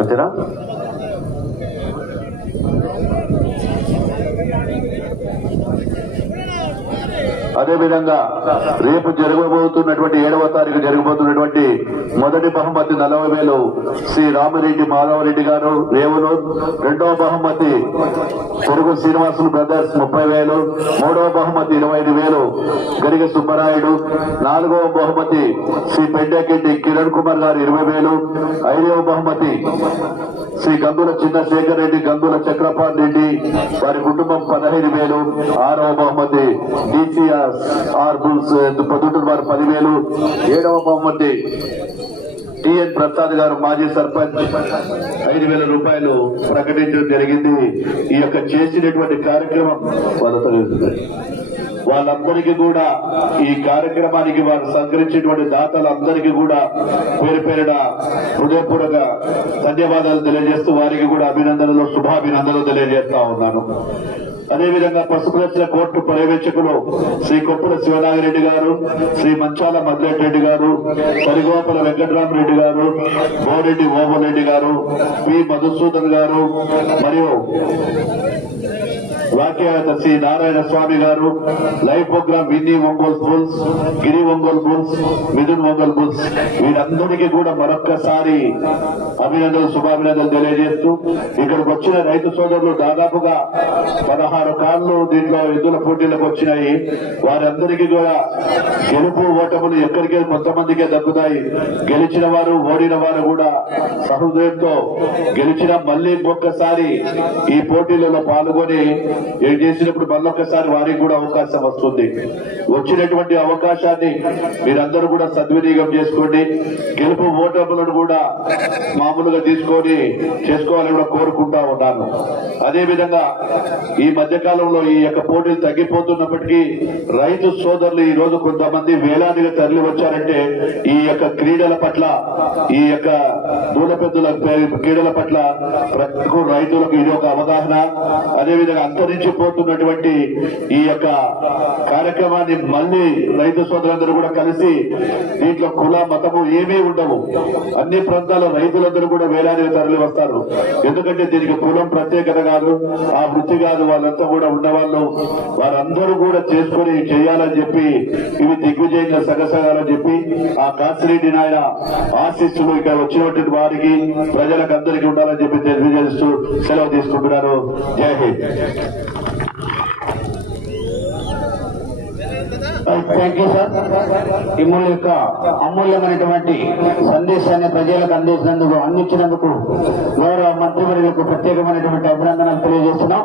అంతేనా? అదేవిధంగా రేపు జరగబోతున్నటువంటి ఏడవ తారీఖు జరగబోతున్నటువంటి మొదటి బహుమతి నలభై వేలు శ్రీ రామిరెడ్డి మాధవరెడ్డి గారు రేవులు రెండవ బహుమతి చెరుకు శ్రీనివాసులు బ్రదర్స్ ముప్పై వేలు మూడవ బహుమతి ఇరవై ఐదు వేలు గరిగ సుబ్బరాయుడు. నాలుగవ బహుమతి శ్రీ పెండకెడ్డి కిరణ్ కుమార్ గారు ఇరవై వేలు ఐదవ బహుమతి శ్రీ గంగుల చంద్రశేఖర్ రెడ్డి గంగుల చక్రపాణి రెడ్డి వారి కుటుంబం పదహైదు వేలు ఆరవ బహుమతి డిసిఆర్ ఆర్ బుల్స్ పొద్దుటూరు వారు పదివేలు. ఏడవ బహుమతి టిఎన్ ప్రసాద్ గారు మాజీ సర్పంచ్. ఐదు వేల రూపాయలు ప్రకటించడం జరిగింది. ఈ యొక్క చేసినటువంటి కార్యక్రమం వాళ్ళతో వాళ్ళందరికీ కూడా ఈ కార్యక్రమానికి వారు సహకరించేటువంటి దాతలందరికీ కూడా పేరు పేరున హృదయపూర్వక ధన్యవాదాలు తెలియజేస్తూ వారికి కూడా అభినందనలు శుభాభినందనలు తెలియజేస్తా ఉన్నాను. అదేవిధంగా పసుపులచ్చిన కోర్టు పర్యవేక్షకులు శ్రీ కొప్పుల శివనాగిరెడ్డి గారు శ్రీ మంచాల మద్రెడ్డి గారు పరిగోపల వెంకటరామరెడ్డి గారు బోరెడ్డి ఓమరెడ్డి గారు పి. మధుసూదన్ గారు మరియు వాక్యాత శ్రీ నారాయణ స్వామి గారు live programme Winnie Ongole bulls Giri Ongole bulls Mithun Ongole bulls. వీరందరికీ కూడా మరొక్కసారి అభినందనలు శుభాభినందనలు తెలియజేస్తూ ఇక్కడికి వచ్చిన రైతు సోదరులు దాదాపుగా పదహారు కార్లు దీంట్లో ఎద్దుల పోటీలకు వచ్చినాయి. వారందరికీ కూడా గెలుపు ఓటములు ఎక్కడికే కొంతమందికే దక్కుతాయి. గెలిచిన వారు ఓడిన వారు కూడా సహృదయంతో గెలిచిన మళ్ళీ ఒక్కసారి ఈ పోటీలలో పాల్గొని ఏం చేసినప్పుడు మళ్ళొకసారి వారికి కూడా అవకాశం వస్తుంది. వచ్చినటువంటి అవకాశాన్ని మీరందరూ కూడా సద్వినియోగం చేసుకోండి. గెలుపు ఓటములను కూడా మామూలుగా తీసుకొని చేసుకోవాలని కూడా కోరుకుంటా ఉన్నాను. అదే విధంగా ఈ మధ్య కాలంలో ఈ యొక్క పోటీలు తగ్గిపోతున్నప్పటికీ రైతు సోదరులు ఈ రోజు కొంతమంది వేలాదిగా తరలి వచ్చారంటే ఈ యొక్క క్రీడల పట్ల ఈ యొక్క మూల పెద్దల క్రీడల పట్ల ప్రతి రైతులకు ఇది ఒక అవగాహన. అదేవిధంగా అంతరించిపోతున్నటువంటి ఈ యొక్క కార్యక్రమాన్ని మళ్ళీ రైతు సోదరులందరూ కూడా కలిసి దీంట్లో కుల మతము ఏమీ ఉండవు. అన్ని ప్రాంతాల రైతులందరూ కూడా వేలాదిగా తరలి వస్తారు. ఎందుకంటే దీనికి కులం ప్రత్యేకత కాదు ఆ వృత్తి కాదు వాళ్ళంతా కూడా ఉన్నవాళ్ళు వారందరూ కూడా చేసుకొని చేయాలని చెప్పి ఇవి దిగ్విజయంగా సగసగాలని చెప్పి ఆ కాసిరెడ్డి నాయుడు ఆశిస్సులు ఇక్కడ వచ్చినటువంటి వారికి ప్రజలకు అందరికీ ఉండాలని చెప్పి తెలియజేస్తూ సెలవు తీసుకుంటున్నారు. జై హింద్. థ్యాంక్ యూ సార్ మిమ్మల్ని యొక్క అమూల్యమైనటువంటి సందేశాన్ని ప్రజలకు అందించినందుకు అందించినందుకు గౌరవ మంత్రివర్యులకు ప్రత్యేకమైనటువంటి అభినందనలు తెలియజేస్తున్నాం.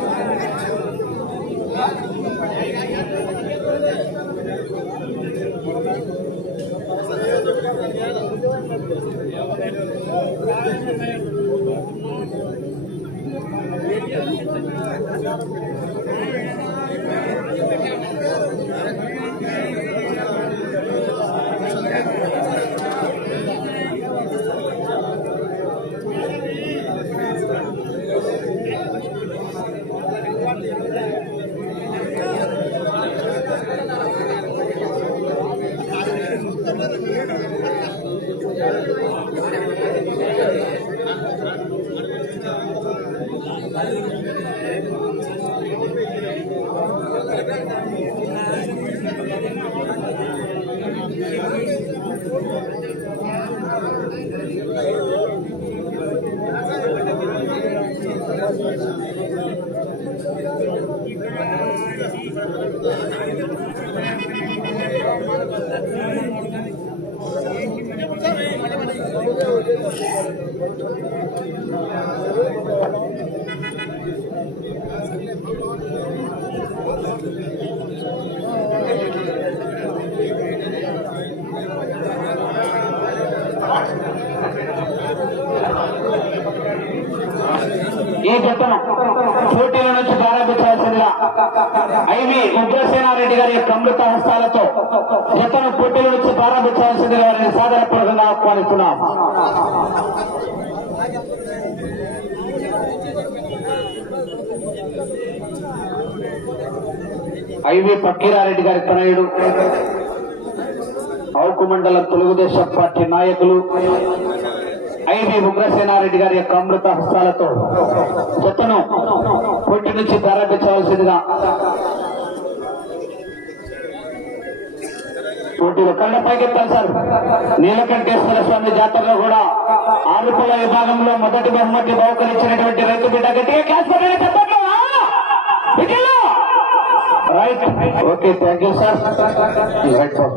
Thank you. అమృత హస్తాలతో జతను పోటీల నుంచి ప్రారంభించాల్సిందిగా వారిని సాదరపూర్వకంగా ఆహ్వానిస్తున్నాం. ఐవి పక్కీరారెడ్డి గారి తనయుడు అవుకు మండల తెలుగుదేశం పార్టీ నాయకులు ఐవి ఉగ్రసేనారెడ్డి గారి యొక్క అమృత హస్తాలతో జతను పొట్టి నుంచి ప్రారంభించవలసిందిగా పోటీలో కళ్ళ పైకెత్తాలి సార్. నీలకంఠేశ్వర స్వామి జాతరలో కూడా ఆరుపుల విభాగంలో మొదటి బహుమతి బహుకరించినటువంటి రైతు బిడ్డ గట్టిగా క్లాస్ పట్టండి చెప్పండి. Right. Okay thank you sir. Right sir.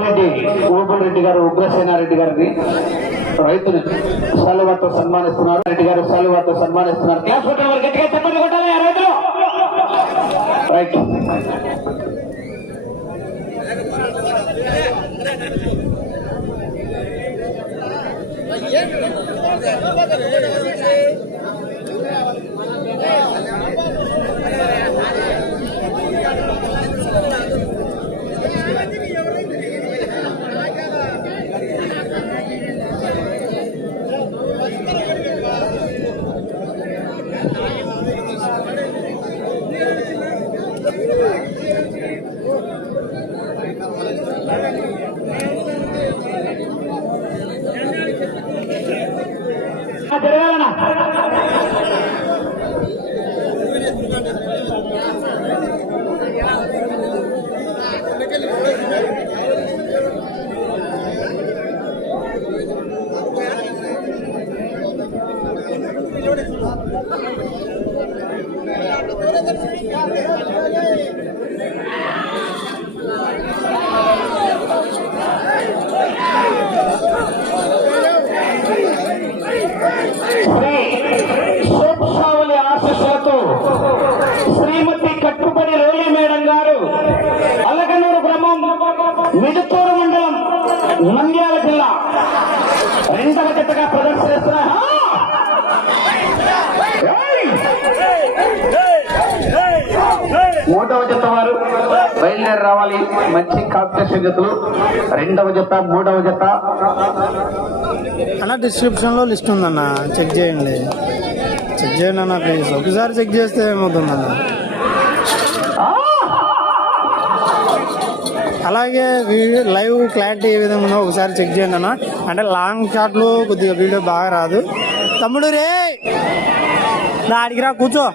Reddy ఊపల్ Reddy గారు ఉగ్రసేనారెడ్డి గారిని రైతుని సాలువాతో సన్మానిస్తున్నారు. రెడ్డి గారు సాలువాతో సన్మానిస్తున్నారు. క్లాస్ కొట్టాలి వారు గట్టిగా చెప్పండి కొట్టాలి. రైతులు. రైట్. జరగాలనా మిడుతూరు మండలం. నంద్యాల జిల్లా. రెండవ జతగా ప్రదర్శిస్తున్నా. మూడవ జత వారు బయలుదేరి రావాలి. మంచి కాంపిటీషన్ జతలు. రెండవ జత మూడవ జత. అన్న డిస్క్రిప్షన్లో లిస్ట్ ఉందన్న. చెక్ చేయండి. చెక్ చేయండి అన్న ప్లీజ్ ఒకసారి చెక్ చేస్తే ఏమవుతుందన్న? అలాగే లైవ్ క్లారిటీ ఏ విధంగా ఉందో ఒకసారి చెక్ చేయండి అన్న. అంటే లాంగ్ షాట్లో కొద్దిగా వీడియో బాగా రాదు. తమ్ముడు రే! నా రా కూర్చో.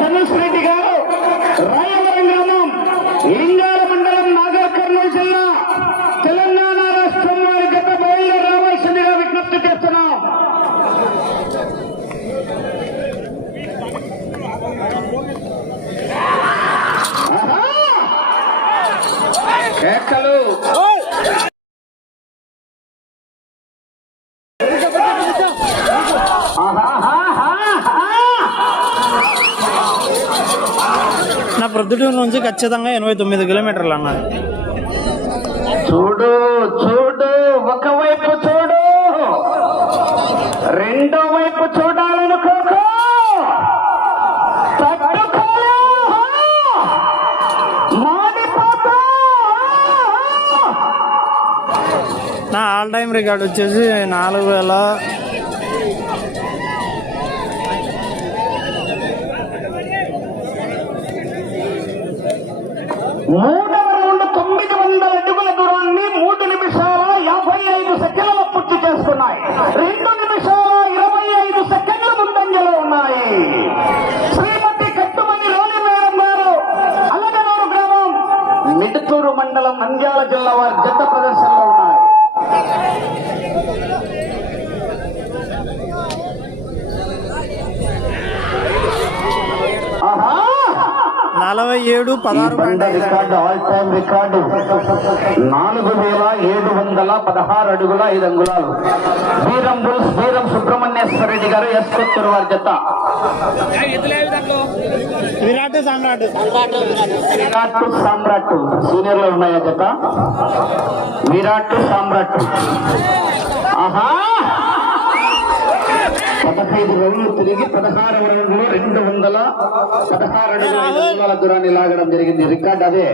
ధనుష్ రెడ్డి గారు రాయవరం గ్రామం లింగాల మండలం నాగర్ కర్నూలు జిల్లా తెలంగాణ రాష్ట్రం వారి గత బయలుదేరి రావాల్సిందిగా విజ్ఞప్తి చేస్తున్నాం ఆహా! కేకలు ప్రొద్దుటూరు నుంచి ఖచ్చితంగా ఎనభై తొమ్మిది కిలోమీటర్లు అన్న. చూడు చూడు ఒకవైపు చూడు. రెండో వైపు చూడాలనుకోకు. నా ఆల్ టైమ్ రికార్డ్ వచ్చేసి నాలుగు వేల మూడవ రౌండ్ తొమ్మిది వందల అడుగుల దూరాన్ని మూడు నిమిషాల యాభై ఐదు సెకండ్ల పూర్తి చేస్తున్నాయి. రెండు నిమిషాల ఇరవై ఐదు సెకండ్ల ముందంజలో ఉన్నాయి. శ్రీమతి కట్టుమని లోని మేడం గారు అల్లగనూరు గ్రామం మిడుతూరు మండలం నంద్యాల జిల్లా వారి జత ప్రదర్శనలో ఉన్నాయి ఆహా నలభై ఏడు పదహారు రికార్డు ఆల్ టైమ్ రికార్డు నాలుగు వేల ఏడు వందల పదహారు అడుగుల ఐదు అంగుళాలు. వీరం బుల్స్ వీరం సుబ్రహ్మణ్యేశ్వర రెడ్డి గారు ఎస్ కొత్తూరు వారి జత. విరాట్ సామ్రాట్. విరాట్ సామ్రాట్ సీనియర్లో ఉన్నాయా జత. విరాట్ సామ్రాట్. ఆహా! పదహైదు రౌండ్లు తిరిగి పదహారు రౌండ్లు రెండు వందల పదహారు అడుగుల దూరాన్ని లాగడం జరిగింది. రికార్డ్ అదే.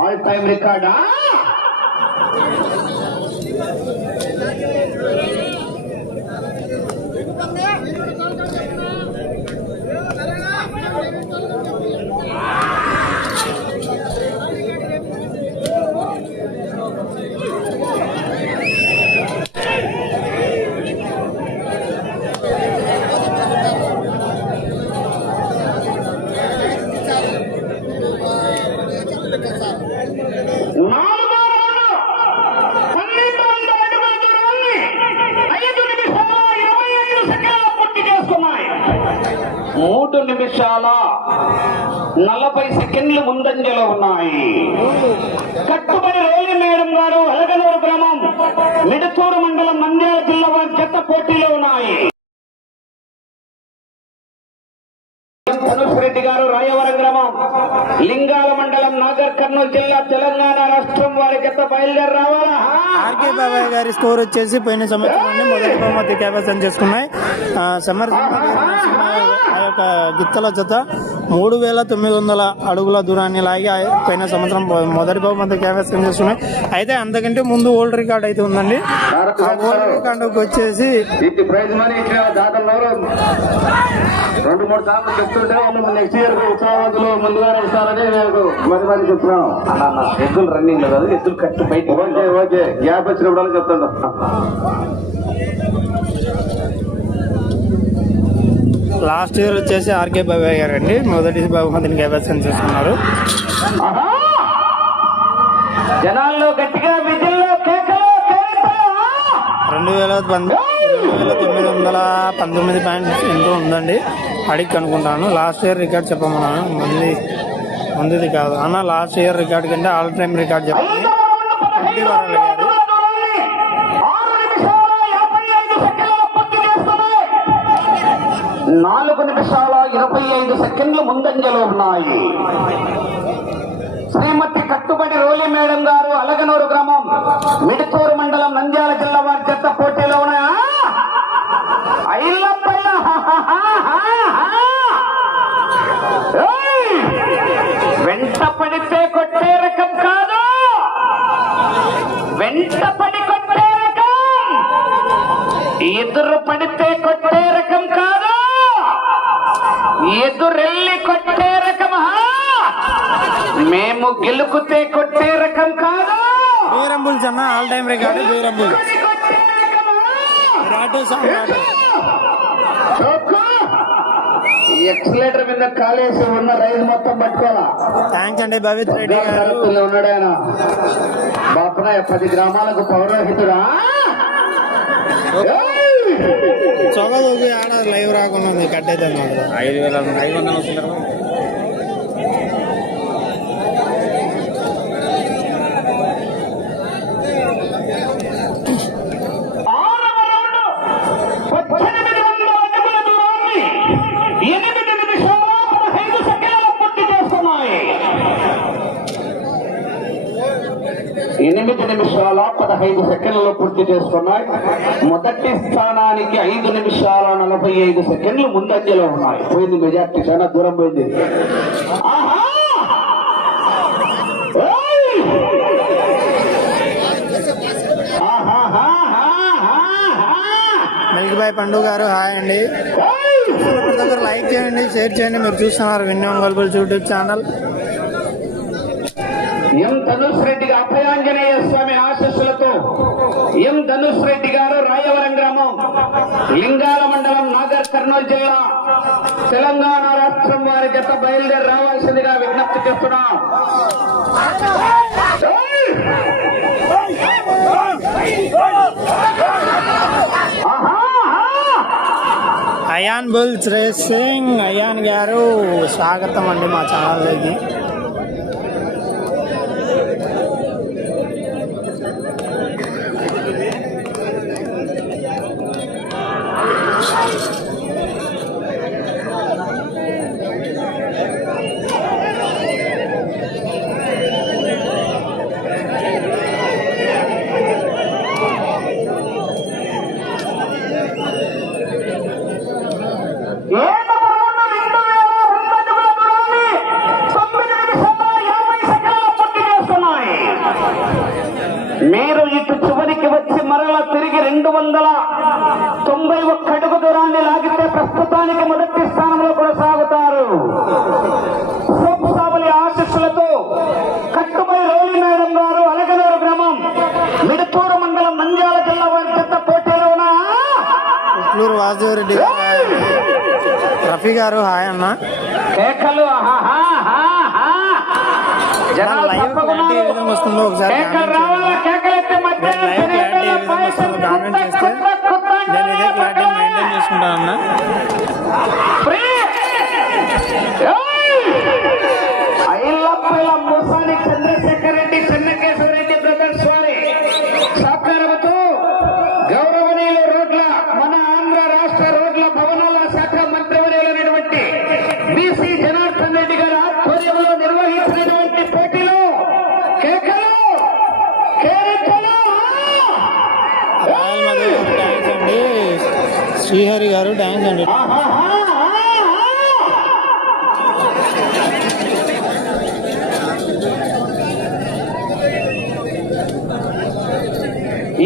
ఆల్ టైమ్ రికార్డా నాలుగో రౌండ్ పన్నెండు వందల అడుగుల దూరాన్ని ఐదు నిమిషాల ఇరవై ఐదు సెకండ్ల పూర్తి చేసుకున్నాయి మూడు నిమిషాల నలభై సెకండ్లు ముందంజలో ఉన్నాయి. కట్టుబడి రోలి మేడం గారు అలగనూరు గ్రామం మిడతూరు మండలం నంద్యాల జిల్లా వారి జత పోటీలో ఉన్నాయి. ధనుష్ రెడ్డి గారు రాయవరం గ్రామం లింగాల మండలం నాగర్ కర్నూలు జిల్లా తెలంగాణ రాష్ట్రం వారి జత బయలుదేరి రావాలా? ఆర్కే బాబాయ్ గారి స్కోర్ వచ్చేసి పోయిన సంవత్సరం మొదటి బహుమతి కైవసం చేసుకున్నాయి. ఆ, సమర్ ఆ యొక్క గిత్తల జత మూడు వేల తొమ్మిది వందల అడుగుల దూరాన్ని లాగి ఆ పోయిన సంవత్సరం మొదటి బహుమతి కైవసం చేసుకున్నాయి. అయితే అంతకంటే ముందు ఓల్డ్ రికార్డ్ అయితే ఉందండి. ఓల్డ్ వచ్చేసి రెండు మూడు సార్లు చెప్తుంటే నెక్స్ట్ ఇయర్ ఉత్సవాదులు ముందుగానే ఇస్తారని నేను మరి మరి చెప్తున్నాను ఎద్దులు రన్నింగ్లో కాదు ఎద్దులు కట్టు బయట ఓకే ఓకే. గ్యాప్ వచ్చినప్పుడు చెప్తాడు లాస్ట్ ఇయర్ వచ్చేసి ఆర్కే బాబాయ్ గారు అండి మొదటి బహుమతిని కైవసం చేసుకున్నారు. జనాల్లో గట్టిగా కేకలు రెండు వేల రెండు వేల తొమ్మిది వందల పంతొమ్మిది పాయింట్ ఎంతో ఉందండి. అడిగి కనుక్కుంటాను. లాస్ట్ ఇయర్ రికార్డ్ చెప్పమన్నాను. ముందు ముందుది కాదు. అన్న లాస్ట్ ఇయర్ రికార్డ్ కంటే ఆల్ టైమ్ రికార్డ్ చెప్పండి. నిమిషాల ఇరవై ఐదు సెకండ్లు ముందంజలో ఉన్నాయి. శ్రీమతి కట్టుబడి రోలి మేడం గారు అలగనూరు గ్రామం మిడితూరు మండలం నంద్యాల జిల్లా వారి చెత్త పోటీలో ఉన్నాయా? ఐలమ్మ వెంట పడితే కొట్టే రకం కాదు. వెంట పడి కొట్టే రకం. ఎదురు ఎదురెళ్ళి కొట్టే రకమా మేము గెలుకుతే కొట్టే రకం కాదు. అన్న ఆల్ టైమ్ రికార్డు ఎక్సలేటర్ మీద కాలేసి ఉన్న రైలు మొత్తం పట్టుకోవాలా? థ్యాంక్స్ అండి భవిత్ రెడ్డి గారు. సరత్తుల్లో ఉన్నాడు ఆయన. బాపున పది గ్రామాలకు పౌరోహితుడా? ఏయ్! చొగ ఆడ లైవ్ రాకుండా కట్ అయితే ఐదు వేల ఐదు వందలు వస్తుంది కదా ఆరవ రౌండ్ పద్దెనిమిది వందల అడుగుల దూరాన్ని ఎనిమిది నిమిషాల పదహైదు సెకండ్ల పూర్తి చేస్తున్నాయి ఎనిమిది నిమిషాల పదహైదు సెకండ్లు పూర్తి చేసుకున్నాయి మొదటి స్థానానికి ఐదు నిమిషాల నలభై ఐదు సెకండ్లు ముందంజలో ఉన్నాయి పోయింది మెజార్టీ చాలా దూరం పోయింది ఆహా! ఏయ్! ఆహాహాహాహాహా! మిల్క్ బాయ్ పండు గారు హాయ్ అండి! ప్రతి ఒక్కరు లైక్ చేయండి షేర్ చేయండి మీరు చూస్తున్నారు విన్యం గల్బుల్స్ YouTube channel M Reddy garu Abhayanjaneya Swamy ఆశస్సులతో ఎం ధనుష్ రెడ్డి గారు రాయవరం గ్రామం లింగాల మండలం నాగర్ కర్నూలు జిల్లా. తెలంగాణ రాష్ట్రం వారి జత బయలుదేరి రావాల్సిందిగా విజ్ఞప్తి చేస్తున్నాం. అయాన్ బుల్స్ రేసింగ్ అయాన్ గారు స్వాగతం అండి మా ఛానల్లోకి మీరు ఇటు చివరికి వచ్చి మరలా తిరిగి రెండు వందల తొంభై ఒక్క అడుగు దూరాన్ని లాగితే ప్రస్తుతానికి మొదటి స్థానంలో కొనసాగుతారు. సోపుసావలి ఆశీస్సులతో కట్టుబై రోలి మేడం గారు అలగనూరు గ్రామం మిడతూరు మండలం నంద్యాల జిల్లా వారి చెత్త పోటీలో వాసుదేవరెడ్డి గారు. హాయ్ అండి. రఫీ గారు హాయ్ అన్న. కేకలు వస్తుందో ఒకసారి కామెంట్ చేస్తే కుత్త, కుత్త నేను ఇదే క్లారిటీ కుత్త. మెయింటైన్ చేసుకుంటాను అన్న. Yeah. శ్రీహరి గారు డ్యాన్స్ అండి.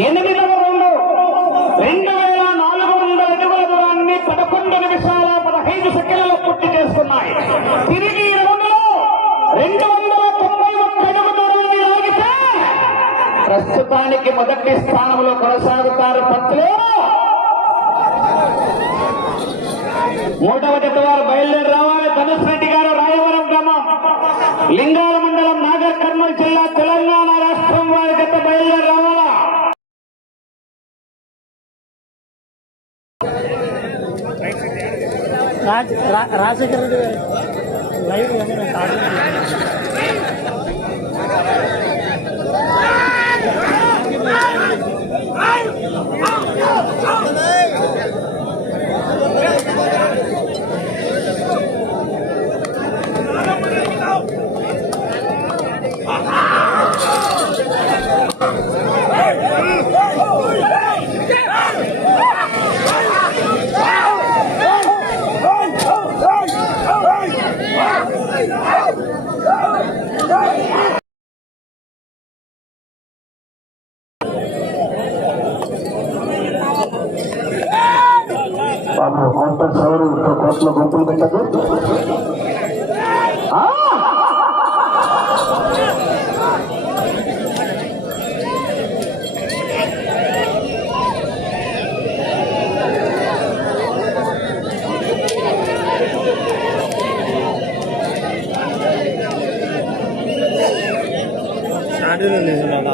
ఎనిమిదవ రౌండ్. రెండు వేల నాలుగు వందల అడుగుల దూరాన్ని పదకొండు నిమిషాల పదహైదు సెకండ్లలో పూర్తి చేస్తున్నాయి. తిరిగి రౌండ్లో రెండు వందల తొంభై ఒక్క అడుగు దూరాన్ని లాగితే ప్రస్తుతానికి మొదటి స్థానంలో కొనసాగుతారు పత్రులు మూడవ జత వారు బయలుదేరి రావాలి. ధనుష్ రెడ్డి గారు రాయవరం గ్రామం. లింగాల మండలం నాగర్ కర్నూలు జిల్లా తెలంగాణ రాష్ట్రం వారి జత బయలుదేరి రావాలా? రాజశేఖర రెడ్డి గారు లైవ్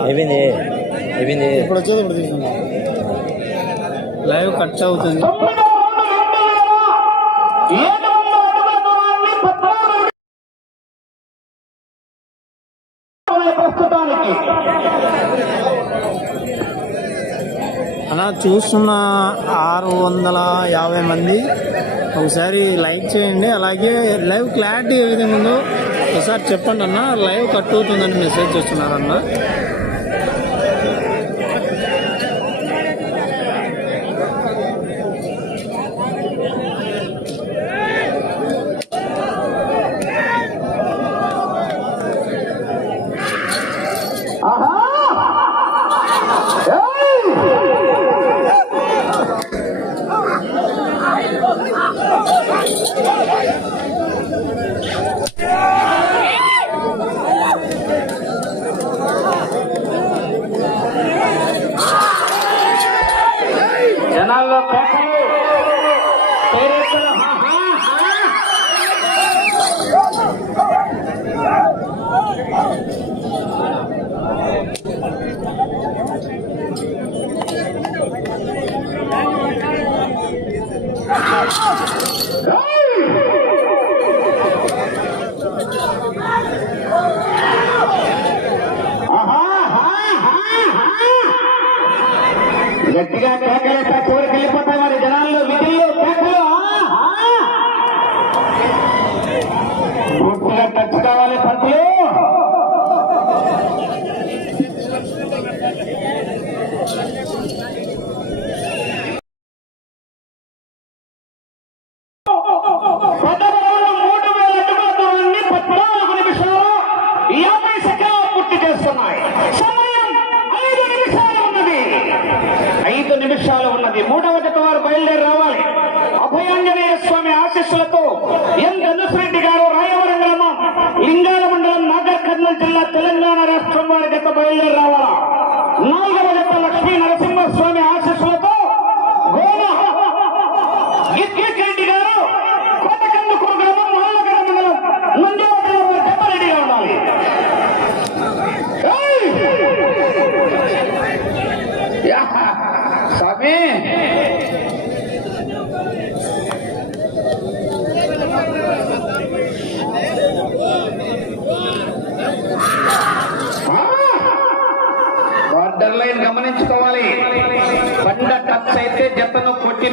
అయిపోయింది అయిపోయింది ఇప్పుడు వచ్చేది ఇప్పుడు తీసుకున్నా లైవ్ కట్ అవుతుంది. అలా చూస్తున్న ఆరు వందల యాభై మంది. ఒకసారి లైక్ చేయండి. అలాగే లైవ్ క్లారిటీ ఏ విధంగా ఉందో ఒకసారి చెప్పండి అన్న. లైవ్ కట్ అవుతుందని మెసేజ్ చేస్తున్నారన్న.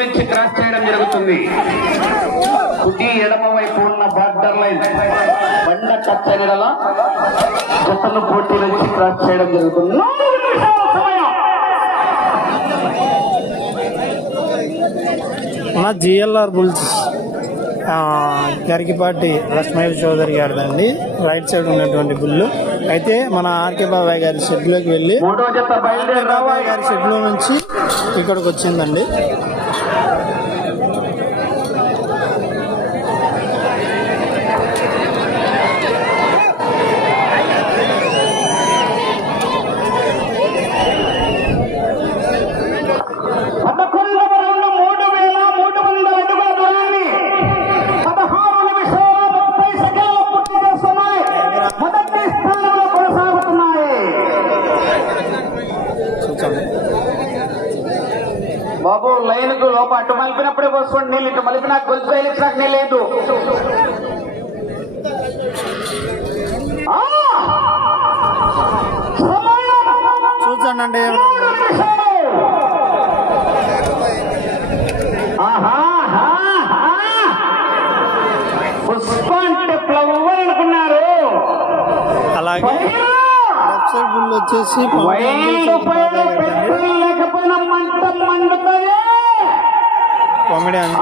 నుంచి క్రాస్ చేయడం జరుగుతుంది. కుడి ఎడమ వైపు ఉన్న బార్డర్ లైన్ బండ అయినలా జతను కొట్టి నుంచి క్రాస్ చేయడం జరుగుతుంది. మన జిఎల్ఆర్ బుల్స్ ఆ, గరికిపాటి లక్ష్మయ్య చౌదరి గారిదండి. రైట్ సైడ్ ఉన్నటువంటి బుల్లు. అయితే మన ఆర్కే బాబాయ్ గారి షెడ్లోకి వెళ్ళి మూడో జత బయలుదేరి బాబాయ్ గారి షెడ్లో నుంచి ఇక్కడికి వచ్చిందండి. Hallelujah. మలిపినా గొలుసు వేయించినాక నీళ్ళు లేదు. అండి. పుష్ప అంటే ఫ్లవర్ అనుకున్నారు అలాగే. వచ్చేసి కామెడీ అని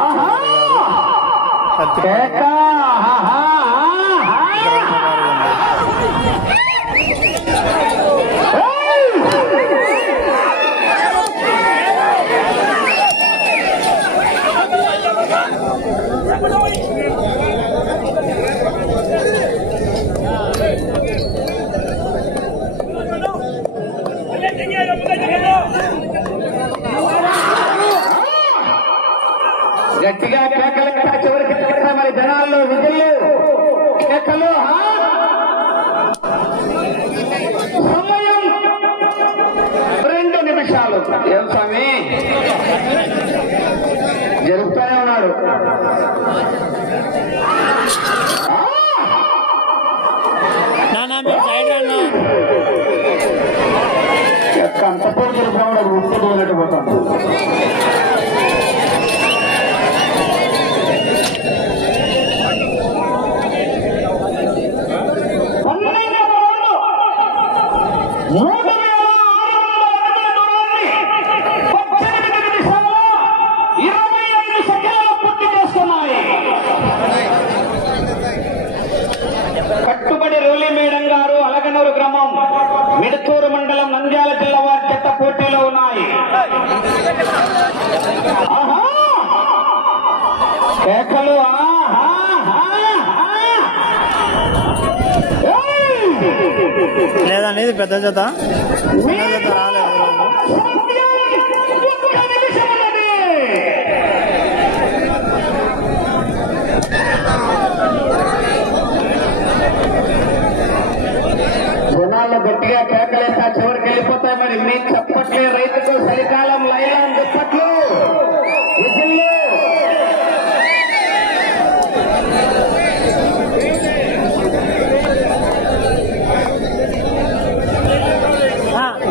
మర్చిపోతామని మీ చప్పట్లు రైతుకు చలికాలం లైలా అని చెప్పట్లు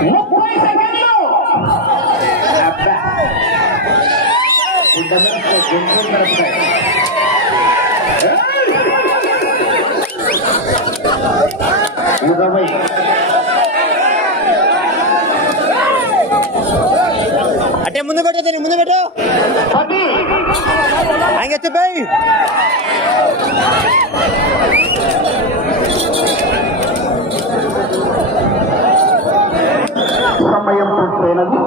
ముప్పై అటే ముందు పెట్టు దీన్ని ముందు పెట్టు. ఆయన చెప్పాయి సమయం పూర్తయినది.